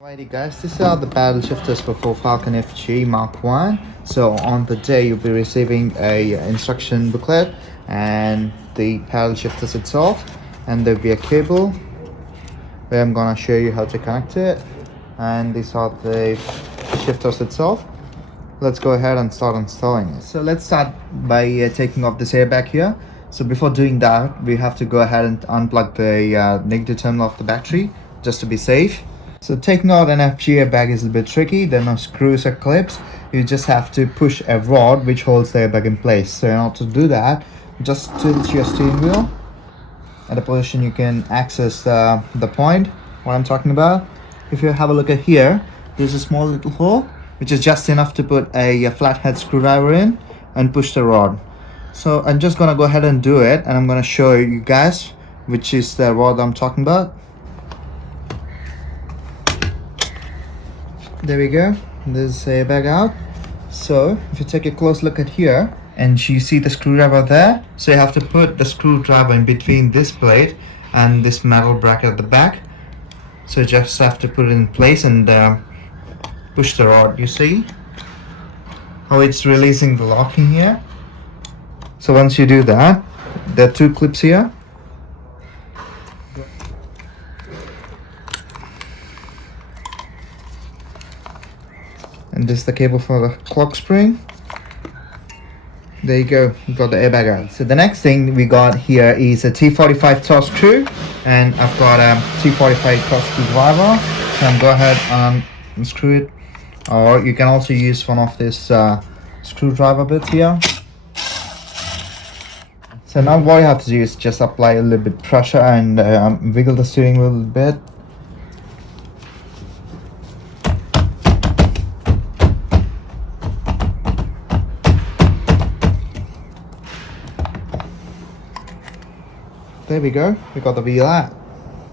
Alrighty guys, these are the paddle shifters for Falcon FG Mark 1. So on the day you'll be receiving a instruction booklet and the paddle shifters itself, and there'll be a cable where I'm gonna show you how to connect it, and these are the shifters itself. Let's go ahead and start installing it. So let's start by taking off this airbag here. So before doing that, we have to go ahead and unplug the negative terminal of the battery just to be safe. So taking out an FG airbag is a bit tricky. There are no screws or clips. You just have to push a rod which holds the airbag in place. So in order to do that, just tilt your steering wheel at a position you can access the point what I'm talking about. If you have a look at here, there's a small little hole which is just enough to put a flathead screwdriver in and push the rod. So I'm just gonna go ahead and do it, and I'm gonna show you guys which is the rod I'm talking about. There we go, there's a airbag out. So if you take a close look at here and you see the screwdriver there, so you have to put the screwdriver in between this plate and this metal bracket at the back. So you just have to put it in place and push the rod. You see how it's releasing the locking here? So once you do that, there are two clips here. And this is the cable for the clock spring. There you go, we got the airbag out. So the next thing we got here is a T45 Torx screw, and I've got a T45 Torx screwdriver. So I'm go ahead and unscrew it, or you can also use one of this screwdriver bits here. So now what you have to do is just apply a little bit pressure and wiggle the steering wheel a little bit. There we go, we got the wheel out.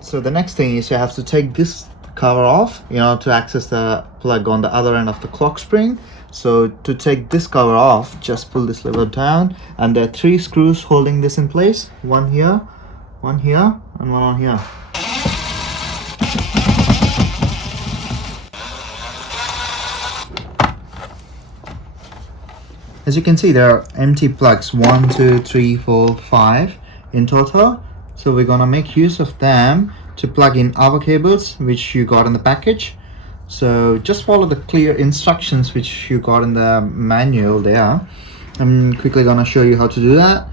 So the next thing is you have to take this cover off, to access the plug on the other end of the clock spring. So to take this cover off, just pull this lever down, and there are three screws holding this in place. One here, and one on here. As you can see, there are empty plugs, 1, 2, 3, 4, 5 in total. So we're gonna make use of them to plug in our cables which you got in the package. So just follow the clear instructions which you got in the manual there. I'm quickly gonna show you how to do that.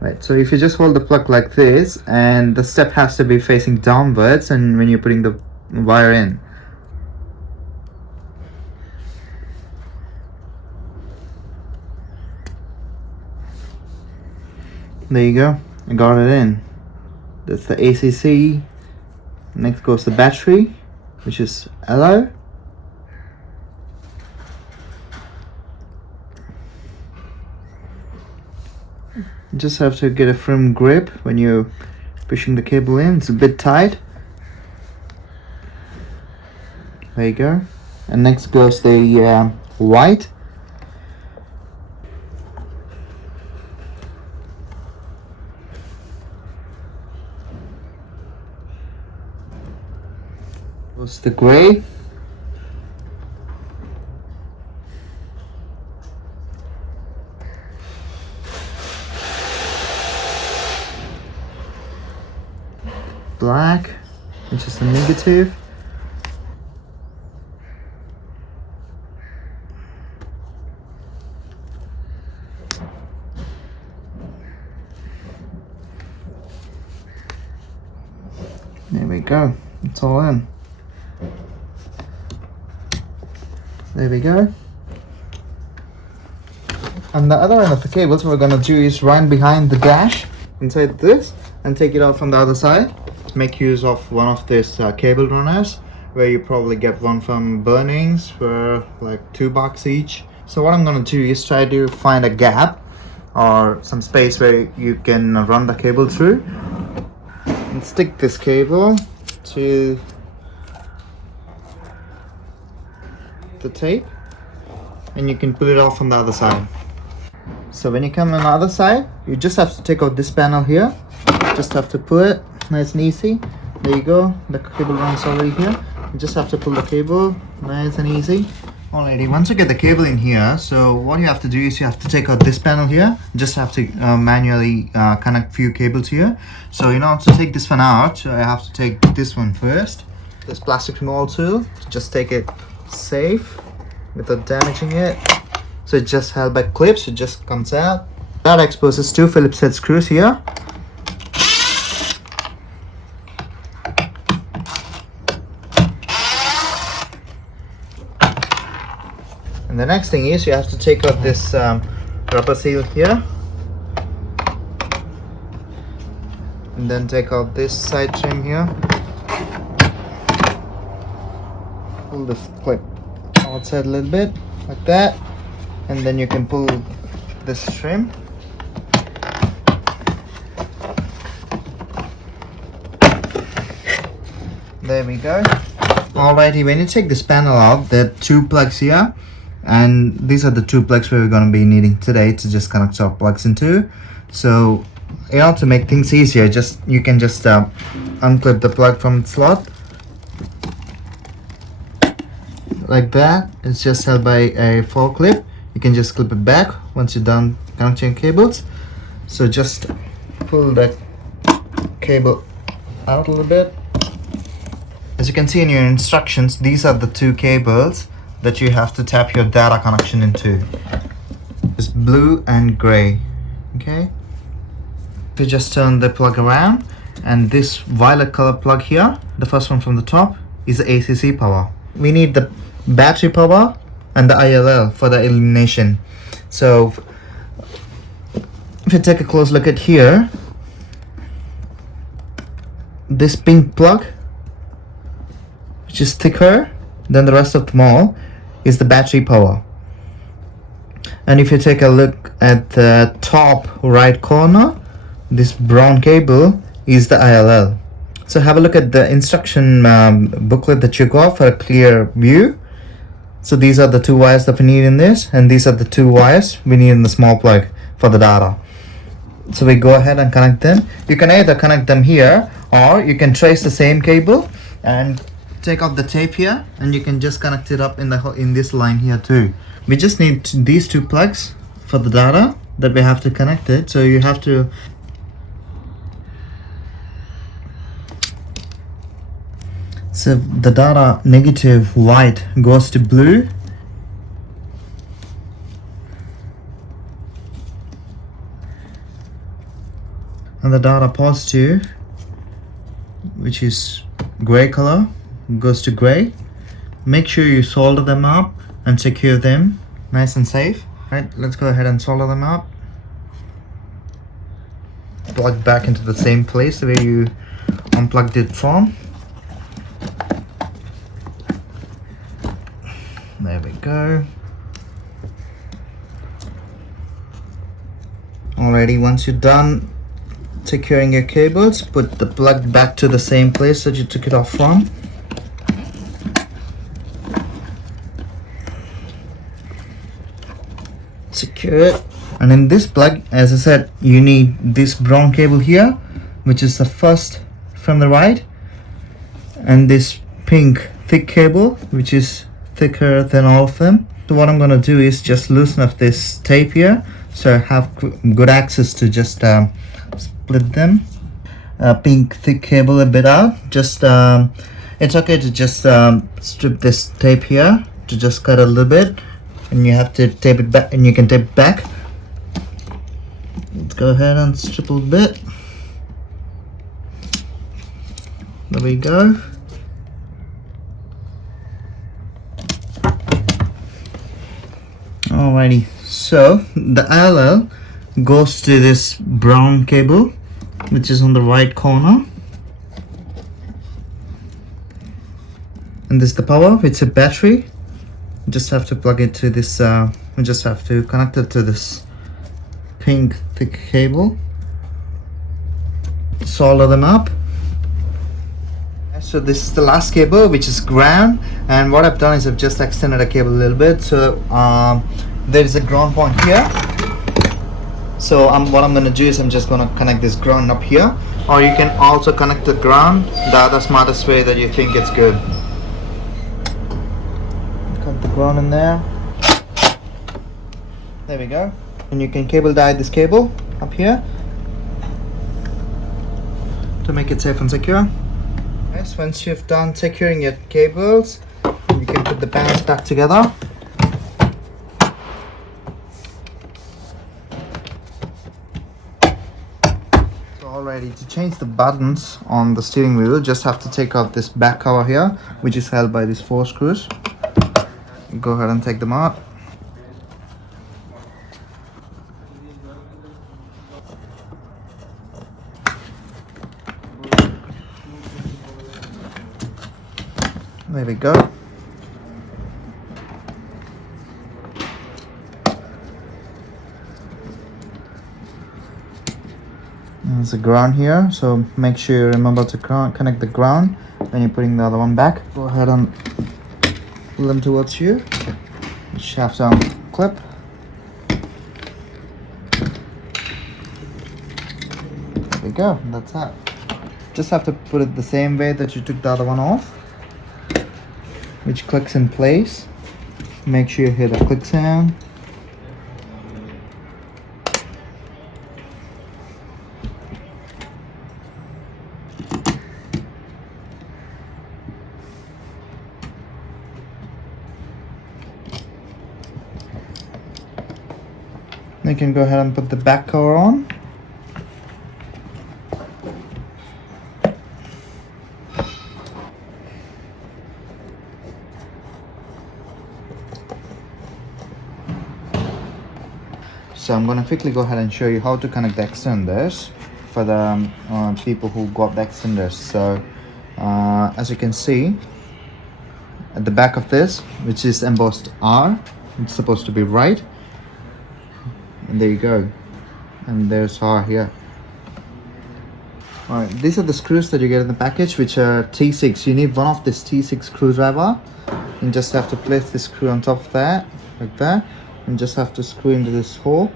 Right, so if you just hold the plug like this, and the step has to be facing downwards, and when you're putting the wire in. There you go, I got it in. That's the ACC. Next goes the battery, which is yellow. You just have to get a firm grip when you're pushing the cable in. It's a bit tight. There you go. And next goes the white. Goes the gray. Black, which is the negative. There we go, it's all in. There we go. And the other end of the cables, what we're gonna do is run behind the dash inside this and take it out from the other side. Make use of one of these cable runners, where you probably get one from Burnings for like $2 each. So what I'm gonna do is try to find a gap or some space where you can run the cable through, and stick this cable to the tape, and you can pull it off on the other side. So when you come on the other side, you just have to take out this panel here. Just have to pull it nice and easy. There you go, the cable runs already here. You just have to pull the cable, nice and easy. Alrighty, once you get the cable in here, so what you have to do is you have to take out this panel here. Just have to manually connect few cables here. So in order to take this one out, I have to take this one first. This plastic removal tool, just take it safe without damaging it. So it just held by clips, it just comes out. That exposes two Phillips head screws here. And the next thing is you have to take out this rubber seal here, and then take out this side trim here. Pull this clip outside a little bit like that, and then you can pull this trim. There we go. Alrighty, when you take this panel out, there are two plugs here, and these are the two plugs we're going to be needing today to just connect our plugs into. So in order to make things easier, you can just unclip the plug from its slot like that. It's just held by a 4 clip. You can just clip it back once you're done connecting cables. So just pull that cable out a little bit. As you can see in your instructions, these are the two cables that you have to tap your data connection into. It's blue and gray. Okay, to just turn the plug around, and this violet color plug here, the first one from the top, is the ACC power. We need the battery power and the ILL for the illumination. So if you take a close look at here, this pink plug, which is thicker than the rest of them all, is the battery power. And if you take a look at the top right corner, this brown cable is the ILL. So have a look at the instruction booklet that you got for a clear view. So these are the two wires that we need in this, and these are the two wires we need in the small plug for the data. So we go ahead and connect them. You can either connect them here, or you can trace the same cable and take off the tape here, and you can just connect it up in this line here too. We just need these two plugs for the data that we have to connect it. So you have to the data negative white goes to blue, and the data positive, which is gray color, goes to gray. Make sure you solder them up and secure them nice and safe. Right, let's go ahead and solder them up. Plug back into the same place where you unplugged it from. There we go. Alrighty, once you're done securing your cables, put the plug back to the same place that you took it off from. Secure it. And in this plug, as I said, you need this brown cable here, which is the first from the right, and this pink thick cable, which is thicker than all of them. So what I'm going to do is just loosen up this tape here, so I have good access to just split them. Pink thick cable a bit out. Just it's okay to just strip this tape here to just cut a little bit, and you have to tape it back, and you can tape it back. Let's go ahead and strip a little bit. There we go. Alrighty, so the ILL goes to this brown cable, which is on the right corner, and this is the power. It's a battery. You just have to plug it to this. We just have to connect it to this pink thick cable. Solder them up. So this is the last cable, which is ground, and what I've done is I've just extended a cable a little bit. So there is a ground point here. So what I'm going to do is I'm just going to connect this ground up here, or you can also connect the ground the other smartest way that you think it's good. put the ground in there. There we go. And you can cable tie this cable up here to make it safe and secure. Yes, once you've done securing your cables, you can put the panels back together. So already, to change the buttons on the steering wheel, just have to take out this back cover here, which is held by these 4 screws. Go ahead and take them out. There we go. There's a ground here, so make sure you remember to connect the ground when you're putting the other one back. Go ahead and pull them towards you. Shaft down clip. There we go, that's that. Just have to put it the same way that you took the other one off, which clicks in place. Make sure you hear the click sound. You can go ahead and put the back cover on. So I'm going to quickly go ahead and show you how to connect the extenders for the people who got the extenders. So as you can see at the back of this, which is embossed R, it's supposed to be right, and there you go, and there's R here. Alright, these are the screws that you get in the package, which are T6. You need one of this T6 screwdriver. You just have to place the screw on top of that, like that, and just have to screw into this hole.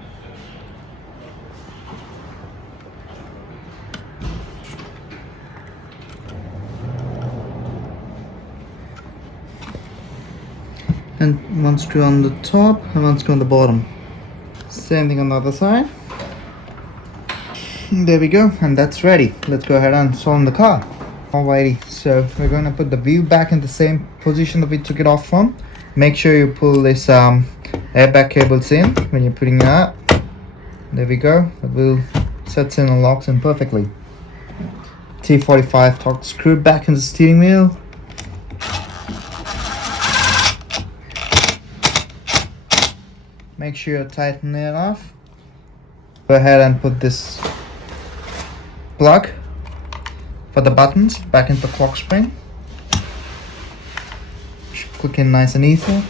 And one screw on the top and one screw on the bottom. Same thing on the other side. There we go, and that's ready. Let's go ahead and install in the car. Alrighty, so we're going to put the wheel back in the same position that we took it off from. Make sure you pull this airbag cables in when you're putting it up. There we go. The wheel sets in and locks in perfectly. T45 torque screw back in the steering wheel. Make sure you tighten it off. Go ahead and put this plug for the buttons back into the clock spring. Click in nice and easy.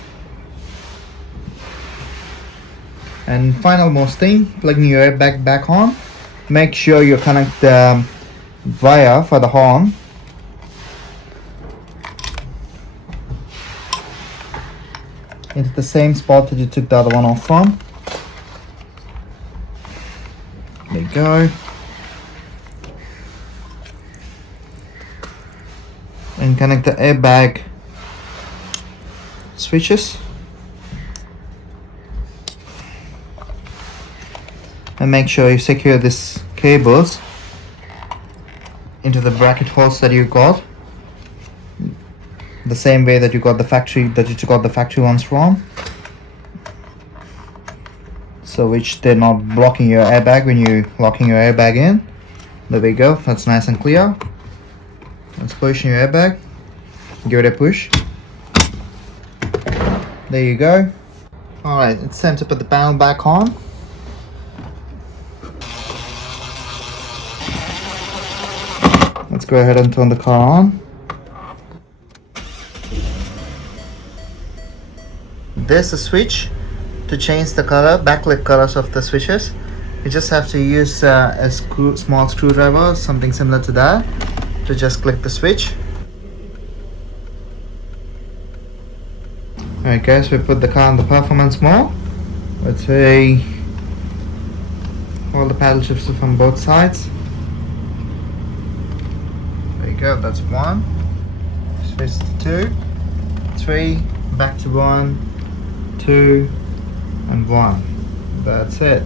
And final most thing, plugging your airbag back on. Make sure you connect the wire for the horn into the same spot that you took the other one off from. There you go. And connect the airbag switches. And make sure you secure these cables into the bracket holes that you got, the same way that you got the factory ones from, so which they're not blocking your airbag when you're locking your airbag in. There we go, that's nice and clear. Let's push in your airbag, give it a push. There you go. Alright, it's time to put the panel back on. Let's go ahead and turn the car on. There's a switch to change the color, backlit colors of the switches. You just have to use a small screwdriver, something similar to that, to just click the switch. Alright guys, we put the car in the performance mode. Let's say all the paddle shifts are from both sides. There you go, that's 1. Switch to 2, 3, back to 1, 2, and 1. That's it.